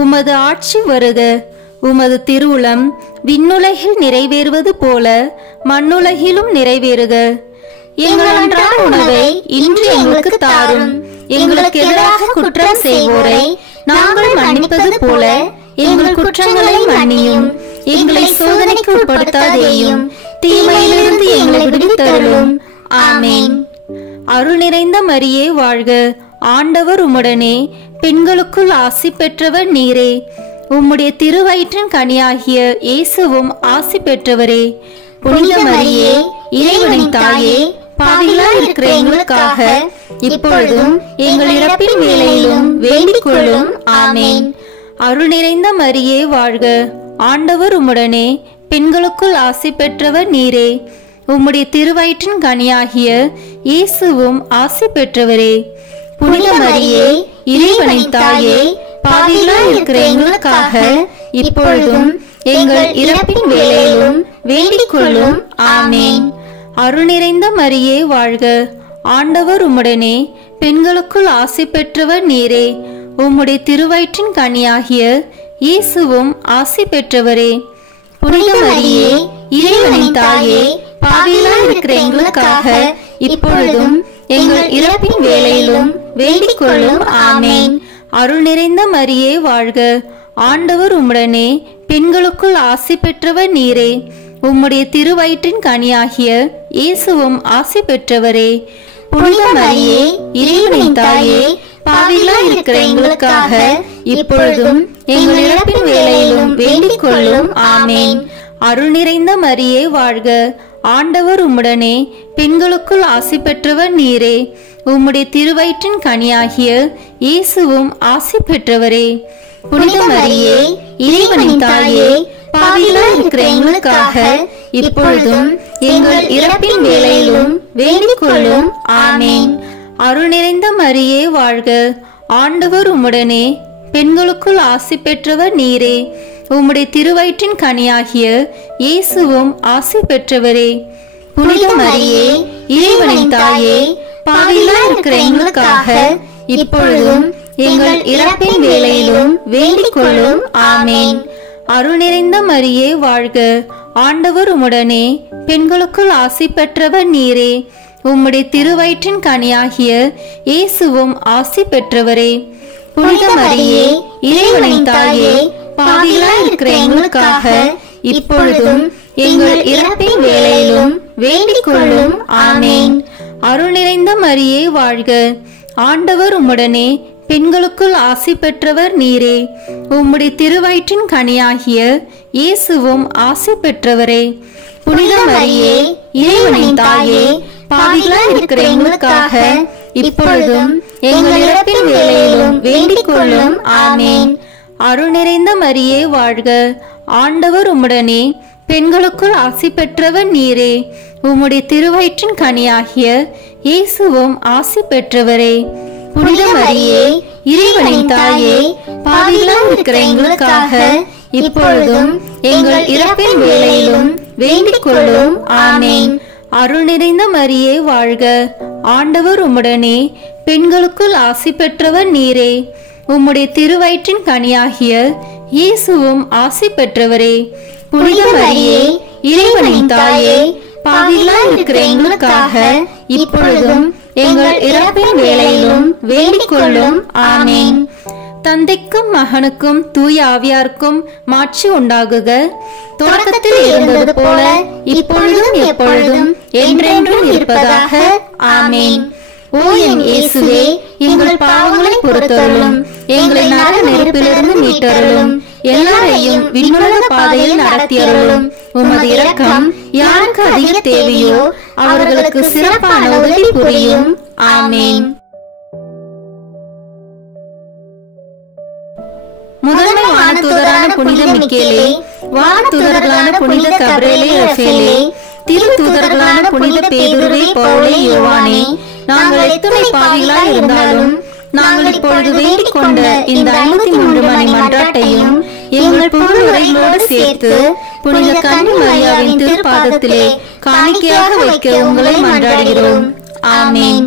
உமது ஆட்சி வருக. உமது திருவுளம் விண்ணுலகில் நிறைவேறுவது போல மண்ணுலகிலும் நிறைவேறுக. எங்கள் அன்றாட உணவை இன்று எங்களுக்கு தாரும். எங்களுக்கு எதிராக குற்றம் செய்வோரை நாங்கள் மன்னிப்பது போல எங்கள் குற்றங்களை மன்னியும். எங்களை சோதனைக்கு உட்படுத்தாதேயும், தீமையிலிருந்து எங்களை விடுவித்தருளும். ஆமேன். அருள் நிறைந்த மரியே வாழ்க. ஆண்டவர் உம்முடனே, பெண்களுக்குள் ஆசி பெற்றவர் நீரே. உம்முடைய திருவயிற்றின் கனியாகிய இயேசுவும் ஆசி பெற்றவரே. புனித மரியே, இறைவனின் தாயே, பாவிகளாய் இருக்கிற எங்களுக்காக இப்பொழுதும் எங்கள் இறப்பின் வேளையிலும் வேண்டிக் கொள்ளும். ஆமேன். அருள் நிறைந்த மரியே வாழ்க. ஆண்டவர் உம்முடனே, பெண்களுக்குள் ஆசி பெற்றவர் நீரே. உம்முடைய திருவயிற்றின் கனியாகிய இயேசுவும் ஆசி பெற்றவரே. புனித மரியே, இறைவனின் தாயே, பாவிகளாய் இருக்கிற எங்களுக்காக இப்பொழுதும் எங்கள் இறப்பின் வேளையிலும் வேண்டிக் கொள்ளும். ஆமேன். அருள் நிறைந்த மரியே வாழ்க. ஆண்டவர் உம்முடனே, பெண்களுக்குள் ஆசி பெற்றவர் நீரே. உம்முடைய திருவயிற்றின் கனியாகிய இயேசுவும் ஆசி பெற்றவரே. புனித மரியே, இறைவனின் தாயே, பாவிகளாய் இருக்கிற எங்களுக்காக இப்பொழுதும் எங்கள் இறப்பின் வேளையிலும் வேண்டிக் கொள்ளும். ஆமேன். அருள் நிறைந்த மரியே வாழ்க. ஆண்டவர் உம்முடனே, பெண்களுக்குள் ஆசி பெற்றவர் நீரே. உம்முடைய திருவயிற்றின் கனியாகிய இயேசுவும் ஆசி பெற்றவரே. புனித மரியே, இறைவனின் தாயே, பாவிகளாய் இருக்கிற எங்களுக்காக இப்பொழுதும் எங்கள் இறப்பின் வேளையிலும் வேண்டிக் கொள்ளும். ஆமேன். அருள் நிறைந்த மரியே வாழ்க. ஆண்டவர் உம்முடனே, பெண்களுக்குள் ஆசி பெற்றவர் நீரே. உம்முடைய திருவயிற்றின் கனியாகிய இயேசுவும் ஆசி பெற்றவரே. புனித மரியே, இறைவனின் தாயே, பாவிகளாய் இருக்கிற எங்களுக்காக இப்பொழுதும் எங்கள் இறப்பின் வேளையிலும் வேண்டிக் கொள்ளும். ஆமேன். அருள் நிறைந்த மரியே வாழ்க. ஆண்டவர் உம்முடனே, பெண்களுக்குள் ஆசி பெற்றவர் நீரே. உம்முடைய திருவயிற்றின் கனியாகிய இயேசுவும் ஆசி பெற்றவரே. புனித மரியே, இறைவனின் தாயே, பாவிகளாய் இருக்கிற எங்களுக்காக இப்பொழுதும் எங்கள் இறப்பின் வேளையிலும் வேண்டிக் கொள்ளும். ஆமேன். அருள் நிறைந்த மரியே வாழ்க. ஆண்டவர் உம்முடனே, பெண்களுக்குள் ஆசி பெற்றவர் நீரே. உம்முடைய திருவயிற்றின் கனியாகிய இயேசுவும் ஆசி பெற்றவரே. புனித மரியே, இறைவனின் தாயே, பாவிகளாய் இருக்கிற எங்களுக்காக இப்பொழுதும் எங்கள் இறப்பின் வேளையிலும் வேண்டிக் கொள்ளும். ஆமேன். அருள் நிறைந்த மரியே வாழ்க. ஆண்டவர் உம்முடனே, பெண்களுக்குள் ஆசி பெற்றவர் நீரே. உம்முடைய திருவயிற்றின் கனியாகிய இயேசுவும் ஆசி பெற்றவரே. புனித மரியே, இறைவனின் தாயே, பாவிகளாய் இருக்கிற எங்களுக்காக இப்பொழுதும் எங்கள் இறப்பின் வேளையிலும் வேண்டிக் கொள்ளும். ஆமேன். அருள் நிறைந்த மரியே வாழ்க. ஆண்டவர் உம்முடனே, பெண்களுக்குள் ஆசி பெற்றவர் நீரே. உம்முடைய திருவயிற்றின் கனியாகிய இயேசுவும் ஆசி பெற்றவரே. புனித மரியே, இறைவனின் தாயே, பாவிகளாய் இருக்கிற எங்களுக்காக இப்பொழுதும் எங்கள் இறப்பின் வேளையிலும் வேண்டிக் கொள்ளும். ஆமேன். அருள் நிறைந்த மரியே வாழ்க. ஆண்டவர் உம்முடனே, பெண்களுக்குள் ஆசி பெற்றவர் நீரே. உம்முடைய திருவயிற்றின் கனியாகிய இயேசுவும் ஆசி பெற்றவரே. புனித மரியே, இறைவனின் தாயே, பாவிகளாய் இருக்கிற எங்களுக்காக இப்பொழுதும் எங்கள் இறப்பின் வேளையிலும் வேண்டிக் கொள்ளும். ஆமேன். தந்தைக்கும் மகனுக்கும் தூய ஆவியாருக்கும் மாட்சி உண்டாகுக. தொடக்கத்தில் இருந்தது போல இப்பொழுதும் எப்பொழுதும் என்றென்றும் இருப்பதாக. ஆமேன். ஓ என் இயேசுவே, எங்கள் பாவங்களை பொறுத்தருளும், எங்களை நரக நெருப்பிலிருந்து மீட்டருளும். எல்லாரையும் விண்ணுலக பாதையில் நடத்தியருளும். உமது இரக்கம் யாருக்கு அதிக தேவையோ அவர்களுக்கு சிறப்பான உதவி புரியும். ஆமேன். முதன்மை வானதூதரான புனித மிக்கேலே, வானதூதர்களான புனித கபிரியேலே, ரஃபேலே, திருத்தூதர்களான புனித பேதுருவே, பவுலே, யோவானே, நாங்கள் எத்தனை பாவிகளாய் இருந்தாலும் நாங்கள் இப்பொழுது வேண்டிக் கொண்ட இந்த 53 மணி மன்றாட்டையும் எங்கள் புகழுரைகளோடு சேர்த்து புனித கன்னி மரியாவின் திருப்பாதத்திலே காணிக்கையாக வைக்க உங்களை மன்றாடுகிறோம். ஆமேன்.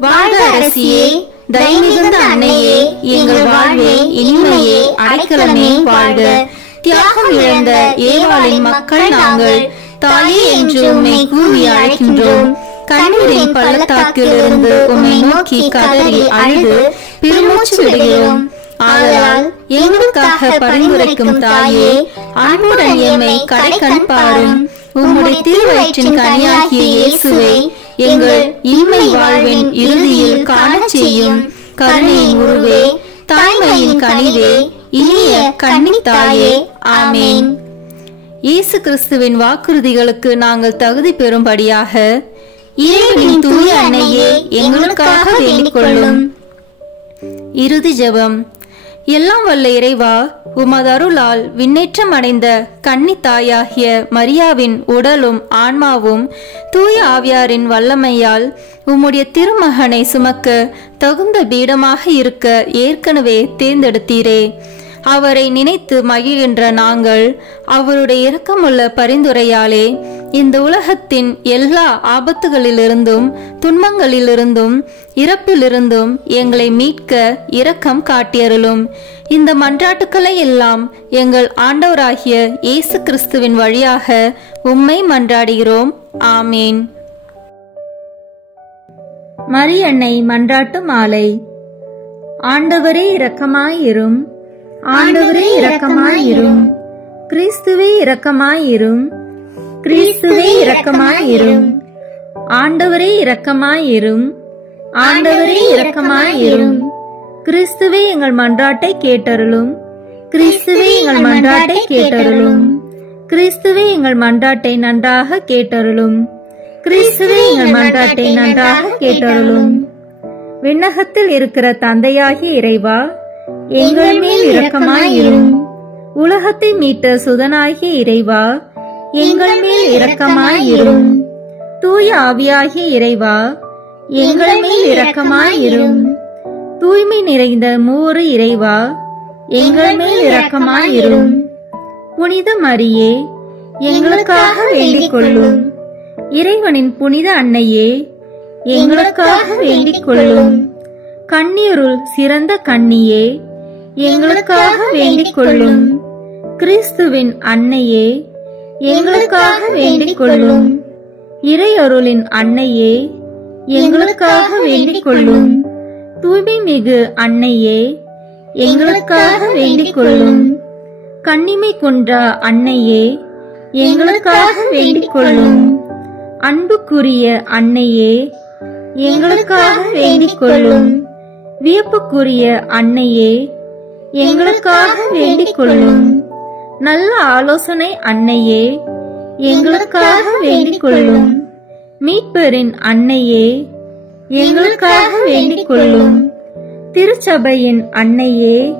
வாழ்க அரசியே, தயமிகுந்த அன்னையே, எங்கள் வாழ்வே, இனிமையே, அடைக்கலமே, வாழ்க. தியாகம் இழந்த ஏவாளின் மக்கள் நாங்கள், தாயே என்று உம்மை கூவி அழைக்கின்றோம். கண்ணீரின் பள்ளத்தாக்கிலிருந்து உம்மை நோக்கி கதறி அழுது பெருமூச்சு விடுகிறோம். ஆதலால் எங்களுக்காக பரிந்துரைக்கும் தாயே, அன்புடன் எம்மை கடைக்கண் பாரும். உம்முடைய திருவயிற்றின் கனியாகிய இயேசுவை எங்கள் இன்மை வாழ்வின் இறுதியில் காணச் செய்யும். கருணையின் உருவே, தாய்மையின் கனிவே, இனிய கன்னி தாயே. ஆமேன். இயேசு கிறிஸ்துவின் வாக்குறுதிகளுக்கு நாங்கள் தகுதி பெறும்படியாக இறைவனின் தூய அன்னையே, எங்களுக்காக வேண்டிக் கொள்ளும். இறுதி ஜெபம். எல்லாம் வல்ல இறைவா, உமது அருளால் விண்ணேற்றம் அடைந்த கன்னி தாயாகிய மரியாவின் உடலும் ஆன்மாவும் தூய ஆவியாரின் வல்லமையால் உம்முடைய திருமகனை சுமக்க தகுந்த பீடமாக இருக்க ஏற்கனவே தேர்ந்தெடுத்தீரே. அவரை நினைத்து மகிழ்கின்ற நாங்கள் அவருடைய இரக்கமுள்ள பரிந்துரையாலே இந்த உலகத்தின் எல்லா ஆபத்துகளிலிருந்தும் துன்பங்களிலிருந்தும் இறப்பிலிருந்தும் எங்களை மீட்க இரக்கம் காட்டியருளும். இந்த மன்றாட்டுக்களை எல்லாம் எங்கள் ஆண்டவராகிய இயேசு கிறிஸ்துவின் வழியாக உம்மை மன்றாடுகிறோம். ஆமேன். மரியன்னை மன்றாட்டு மாலை. ஆண்டவரே இரக்கமாயிரும். ஆண்டவரே இரக்கமாயிரும். கிறிஸ்துவே இரக்கமாயிரும். கிறிஸ்துவே இரக்கமாயிரும். ஆண்டவரே இரக்கமாயிரும். ஆண்டவரே இரக்கமாயிரும். கிறிஸ்துவே எங்கள் மன்றாட்டை கேட்டருளும். கிறிஸ்துவே எங்கள் மன்றாட்டை கேட்டருளும். கிறிஸ்துவே எங்கள் மன்றாட்டை நன்றாக கேட்டருளும். கிறிஸ்துவே எங்கள் மன்றாட்டை நன்றாக கேட்டருளும். விண்ணகத்தில் இருக்கிற தந்தையாகிய இறைவா, எங்கள் மேல் இரக்கமாயிரும். உலகத்தை மீட்ட சுதனாகிய இறைவா, எங்கள் மேல் இரக்கமாயிரும். தூய ஆவியாகிய இறைவா, எங்கள் மேல் இரக்கமாயிரும். தூய்மை நிறைந்த மூவரு இறைவா, எங்கள் மேல் இரக்கமாயிரும். புனித மரியே, எங்களுக்காக வேண்டிக் கொள்ளும். இறைவனின் புனித அன்னையே, எங்களுக்காக வேண்டிக் கொள்ளும். கன்னியருள் சிறந்த கன்னியே, எங்களுக்காக வேண்டிக் கொள்ளும். கிறிஸ்துவின் அன்னையே, எங்களுக்காக வேண்டிக் கொள்ளும். இறையருளின் அன்னையே, எங்களுக்காக வேண்டிக் கொள்ளும். தூய்மை மிகு அன்னையே, எங்களுக்காக வேண்டிக் கொள்ளும். கன்னிமை குன்றா அன்னையே, எங்களுக்காக வேண்டிக் கொள்ளும். அன்புக்குரிய அன்னையே, எங்களுக்காக வேண்டிக் கொள்ளும். வியப்புக்குரிய அன்னையே, எங்களுக்காக வேண்டிக் கொள்ளும். நல்ல ஆலோசனை அன்னையே, எங்களுக்காக வேண்டிக் கொள்ளும். மீட்பரின் அன்னையே, எங்களுக்காக வேண்டிக் கொள்ளும். திருச்சபையின் அன்னையே,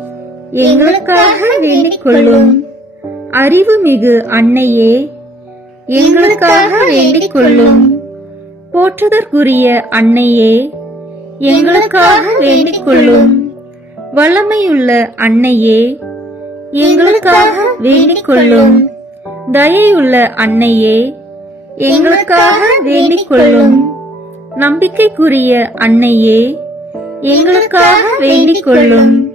எங்களுக்காக வேண்டிக் கொள்ளும். அறிவுமிகு அன்னையே, எங்களுக்காக வேண்டிக் கொள்ளும். போற்றுதற்குரிய அன்னையே, எங்களுக்காக வேண்டிக் கொள்ளும். வல்லமையுள்ள அன்னையே, எங்களுக்காக வேண்டிக் கொள்ளும். தயையுள்ள அன்னையே, எங்களுக்காக வேண்டிக் கொள்ளும். நம்பிக்கைக்குரிய அன்னையே, எங்களுக்காக வேண்டிக் கொள்ளும்.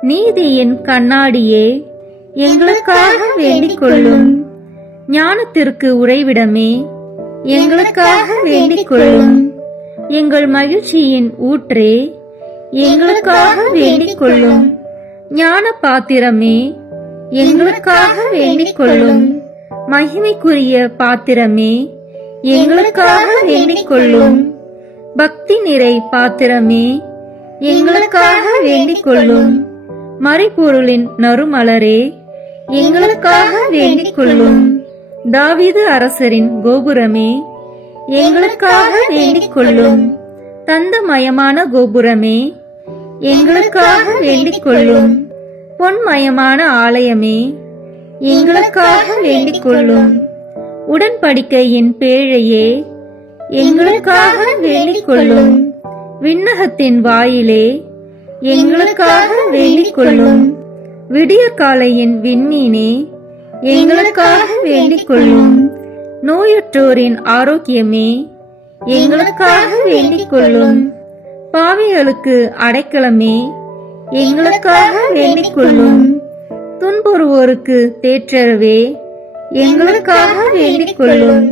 நீதியின் கண்ணாடியே, எங்களுக்காக வேண்டிக் கொள்ளும். ஞானத்திற்கு உறைவிடமே, எங்களுக்காக வேண்டிக் கொள்ளும். எங்கள் மகிழ்ச்சியின் ஊற்றே, எங்களுக்காக வேண்டிக் கொள்ளும். ஞான பாத்திரமே, எங்களுக்காக வேண்டிக் கொள்ளும். மகிமைக்குரிய பாத்திரமே, எங்களுக்காக வேண்டிக் கொள்ளும். பக்தி நிறை பாத்திரமே, எங்களுக்காக வேண்டிக் கொள்ளும். மறைபொருளின் நறுமலரே, எங்களுக்காக வேண்டிக் கொள்ளும். தாவீது அரசரின் கோபுரமே, எங்களுக்காக வேண்டிக் கொள்ளும். தந்தமயமான கோபுரமே, எங்களுக்காக வேண்டிக் கொள்ளும். பொன்மயமான ஆலயமே, எங்களுக்காக வேண்டிக் கொள்ளும். உடன்படிக்கையின் பேழையே, எங்களுக்காக வேண்டிக் கொள்ளும். விண்ணகத்தின் வாயிலே, எங்களுக்காக வேண்டிக் கொள்ளும். விடியற்காலையின் விண்மீனே, எங்களுக்காக வேண்டிக் கொள்ளும். நோயுற்றோரின் ஆரோக்கியமே, எங்களுக்காக வேண்டிக் கொள்ளும். பாவிகளுக்கு அடைக்கலமே, எங்களுக்காக வேண்டிக் கொள்ளும். துன்புறுவோருக்கு தேற்றரவே, எங்களுக்காக வேண்டிக் கொள்ளும்.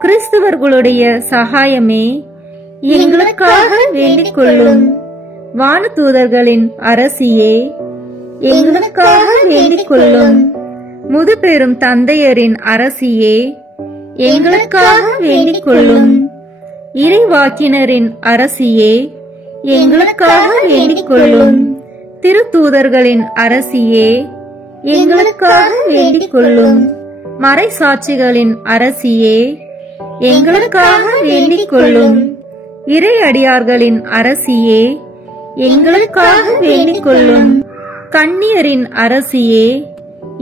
கிறிஸ்தவர்களுடைய சகாயமே, எங்களுக்காக வேண்டிக் கொள்ளும். வானதூதர்களின் அரசியே, எங்களுக்காக வேண்டிக் கொள்ளும். முதுபெரும் தந்தையரின் அரசியே, எங்களுக்காக வேண்டிக் கொள்ளும். இறைவாக்கினரின் அரசியே, எங்களுக்காக வேண்டிக் கொள்ளும். திருத்தூதர்களின் அரசியே, எங்களுக்காக வேண்டிக் கொள்ளும். மறைசாட்சிகளின் அரசியே, எங்களுக்காக வேண்டிக் கொள்ளும். இறையடியார்களின் அரசியே, எங்களுக்காக வேண்டிக் கொள்ளும். கன்னியரின் அரசியே,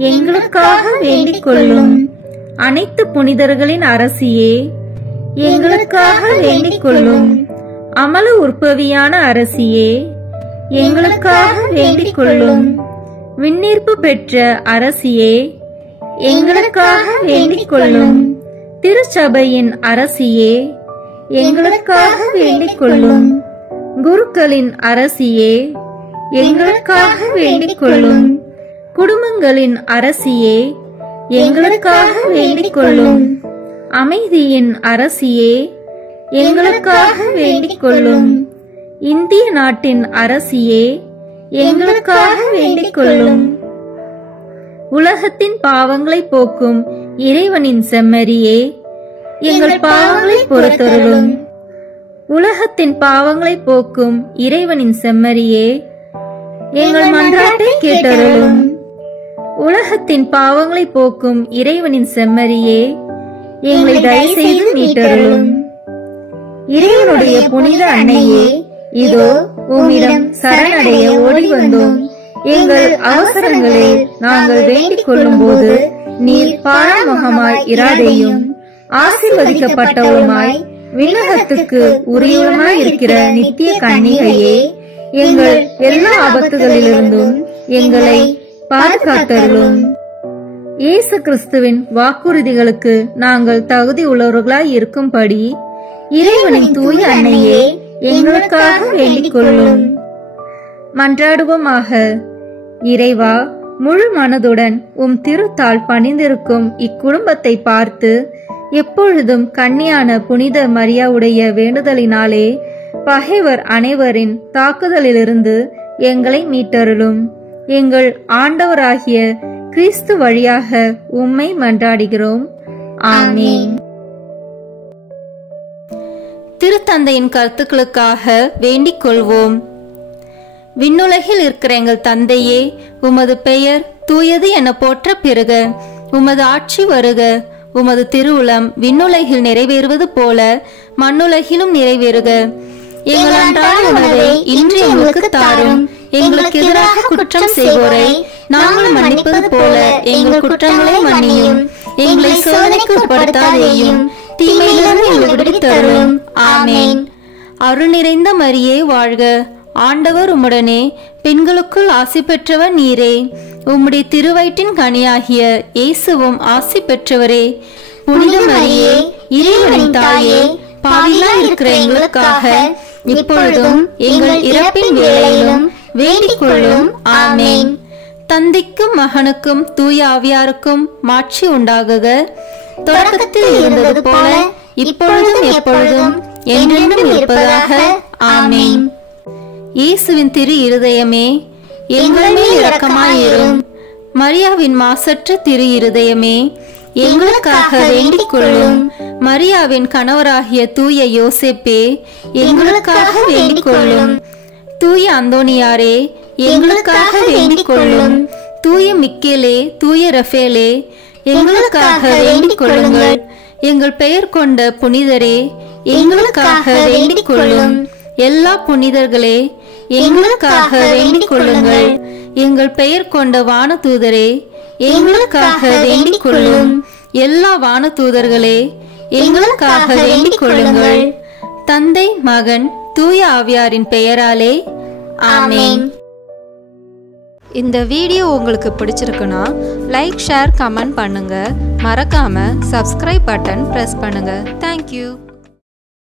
எங்களுக்காக வேண்டிக் கொள்ளும். அனைத்து புனிதர்களின் அரசியே, எங்களுக்காக வேண்டிக் கொள்ளும். அமல உற்பவியான அரசியே, எங்களுக்காக வேண்டிக் கொள்ளும். விண்ணீர்ப்பு பெற்ற அரசியே, எங்களுக்காக வேண்டிக் கொள்ளும். திருச்சபையின் அரசியே, எங்களுக்காக வேண்டிக் கொள்ளும். குருக்களின் அரசியே, எங்களுக்காக வேண்டிக் கொள்ளும். குடும்பங்களின் அரசியே, எங்களுக்காக வேண்டிக் கொள்ளும். அமைதியின் அரசியே, எங்களுக்காக வேண்டிக் கொள்ளும். இந்திய நாட்டின் அரசியே, எங்களுக்காக வேண்டிக் கொள்ளும். உலகத்தின் பாவங்களை போக்கும் இறைவனின் செம்மறியே, எங்கள் பாவங்களை பொறுத்தருளும். உலகத்தின் பாவங்களை போக்கும் இறைவனின் செம்மறியே, எங்கள் மன்றாட்டை கேட்டருளும். உலகத்தின் பாவங்களை போக்கும் இறைவனின் செம்மறியே, எங்களை தயவு செய்து மீட்டருளும். இறைவனுடைய புனித அன்னையே, இதோ உம்மிடம் சரணடைய ஓடி வந்தோம். எங்கள் அவசரங்களில் நாங்கள் வேண்டிக் கொள்ளும் போது நீர் பாராமுகமாய் இராதேயும். ஆசீர்வதிக்கப்பட்டவருமாய் விண்ணகத்துக்கு உரியவருமாய் இருக்கிற நித்திய கன்னிகையே, எங்கள் எல்லா ஆபத்துகளிலிருந்தும் எங்களை பாதுகாத்தருளும். இயேசு கிறிஸ்துவின் வாக்குறுதிகளுக்கு நாங்கள் தகுதி உள்ளவர்களாய் இருக்கும்படி இறைவனின் தூய அன்னையே, எங்களுக்காக வேண்டிக் கொள்ளும். மன்றாடுவோமாக. இறைவா, முழு மனதுடன் உம் திருத்தால் பணிந்திருக்கும் இக்குடும்பத்தை பார்த்து எப்பொழுதும் கன்னியான புனித மரியாவுடைய வேண்டுதலினாலே பகைவர் அனைவரின் தாக்குதலிலிருந்து எங்களை மீட்டருளும். எங்கள் ஆண்டவராகிய கிறிஸ்து வழியாக உம்மை மன்றாடுகிறோம். ஆமென். திருத்தந்தையின் கருத்துக்களுக்காக வேண்டிக் கொள்வோம். விண்ணுலகில் இருக்கிற எங்கள் தந்தையே, உமது பெயர் தூயது என போற்ற பெறுக. உமது ஆட்சி வருக. உமது திருவுளம் விண்ணுலகில் நிறைவேறுவது போல மண்ணுலகிலும் நிறைவேறுக. எங்கள் அன்றாட உணவை இன்று எங்களுக்கு தாரும். எங்களுக்கு எதிராக குற்றம் செய்வோரை நாங்கள் மன்னிப்பது போல எங்கள் குற்றங்களை மன்னியும். எங்களை சோதனைக்கு உட்படுத்தாதேயும், தீமையிலிருந்து எங்களை விடுவித்தருளும். ஆமென். அருள் நிறைந்த மரியே வாழ்க. ஆண்டவர் உம்முடனே, பெண்களுக்குள் ஆசி பெற்றவர் நீரே. உம்முடைய திருவயிற்றின் கனியாகிய இயேசுவும் ஆசி பெற்றவரே. புனித மரியே, இறைவனின் தாயே, பாவிகளாய் இருக்கிற எங்களுக்காக இப்பொழுதும் எங்கள் இறப்பின் வேளையிலும் வேண்டிக் கொள்ளும். ஆமென். தந்தைக்கும் மகனுக்கும் தூய ஆவியாருக்கும் மாட்சி உண்டாகுக. தொடக்கத்தில் இருந்தது போல இப்பொழுதும் எப்பொழுதும் என்றென்றும் இருப்பதாக. ஆமென். இயேசுவின் திரு இருதயமே, எங்கள் மேல் இரக்கமாயிரும். மரியாவின் மாசற்ற திரு இருதயமே, எங்களுக்காக வேண்டிக் கொள்ளும். மரியாவின் கணவராகிய தூய யோசேப்பே, எங்களுக்காக வேண்டிக் கொள்ளும். தூய அந்தோனியாரே எங்களுக்காக வேண்டிக் கொள்ளும். தூய மிக்கேலே, தூய ரஃபேலே எங்களுக்காக வேண்டிக் கொள்ளுங்கள். எங்கள் பெயர் கொண்ட புனிதரே எங்களுக்காக வேண்டிக் கொள்ளும். எல்லா புனிதர்களே எங்களுக்காக வேண்டிக் கொள்ளுங்கள். எங்கள் பெயர் கொண்ட வானதூதரே எங்களுக்காக வேண்டிக் கொள்ளும். எல்லா வானதூதர்களே எங்களுக்காக வேண்டிக் கொள்ளுங்கள். தந்தை, மகன், தூய ஆவியாரின் பெயராலே ஆமென். இந்த வீடியோ உங்களுக்கு பிடிச்சிருக்குன்னா லைக், ஷேர், கமெண்ட் பண்ணுங்க. மறக்காம சப்ஸ்கிரைப் பட்டன் பிரஸ் பண்ணுங்க. தேங்க்யூ.